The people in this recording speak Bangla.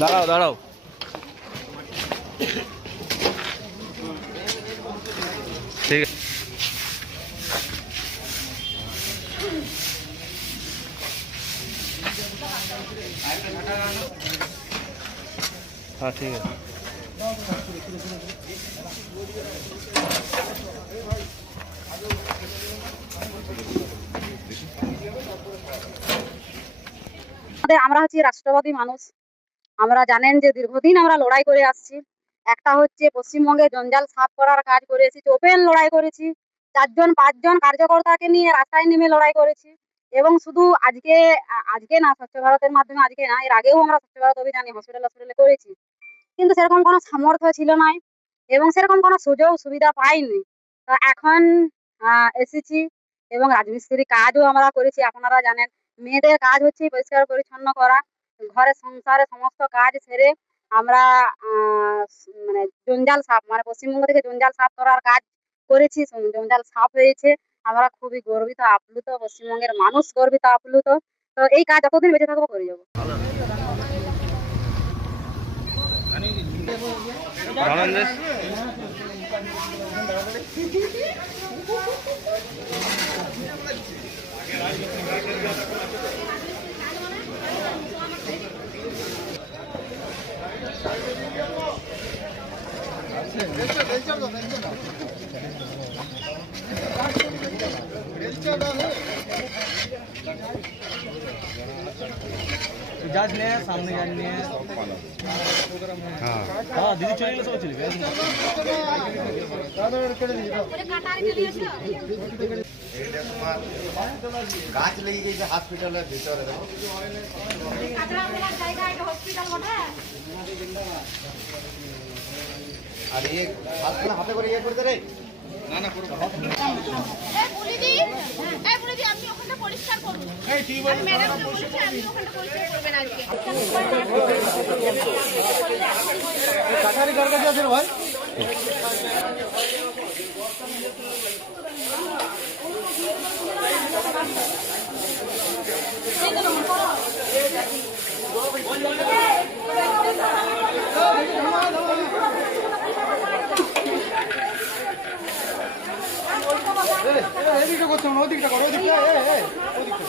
দাঁড়াও দাঁড়াও। ঠিক আছে। হ্যাঁ ঠিক আছে। আমরা হচ্ছি রাষ্ট্রবাদী মানুষ। আমরা জানেন যে দীর্ঘদিন আমরা লড়াই করে আসছি। একটা হচ্ছে পশ্চিমবঙ্গে জঞ্জাল সাফ করার কাজ করেছি, ওপেন লড়াই করেছি, 4-5জন কার্যকর্তাকে নিয়ে রাস্তায় নেমে লড়াই করেছি। এবং শুধু আজকে না, স্বচ্ছ ভারতের মাধ্যমে আজকে না, এর আগেও আমরা স্বচ্ছ ভারত অভিযানে হসপিটালে করেছি। কিন্তু সেরকম কোনো সামর্থ্য ছিল না এবং সেরকম কোনো সুযোগ সুবিধা পাইনি। তো এখন এসেছি এবং রাজমিস্ত্রি কাজও আমরা করেছি। আপনারা জানেন মেয়েদের কাজ হচ্ছে পরিষ্কার পরিচ্ছন্ন করা, ঘরে সংসারে সমস্ত কাজ সেরে আমরা মানে জঞ্জাল সাফ, মানে পশ্চিমবঙ্গ থেকে জঞ্জাল সাফ করার কাজ করেছি। জঞ্জাল সাফ হয়েছে, আমরা খুবই গর্বিত আপ্লুত, পশ্চিমবঙ্গের মানুষ গর্বিত আপ্লুত। তো এই কাজ যতদিন বেঁচে থাকবো করে যাবো। সামনে নিয়ে হ্যাঁ দিদি চলে গেলে সব চলে গাছ লেগে গেছে হসপিটালের ভিতরে। আর হাতে করে ইয়ে করতে রে না না করবো পরিষ্কার করবো। ম্যাডামকে বলেছি আপনি ওখানটা পরিষ্কার করবেন আজকে। কাটারি কার কাছে আছে ভাই? এদিকটা করছো না, ওদিকটা করো, ওদিকটা ওদিকটা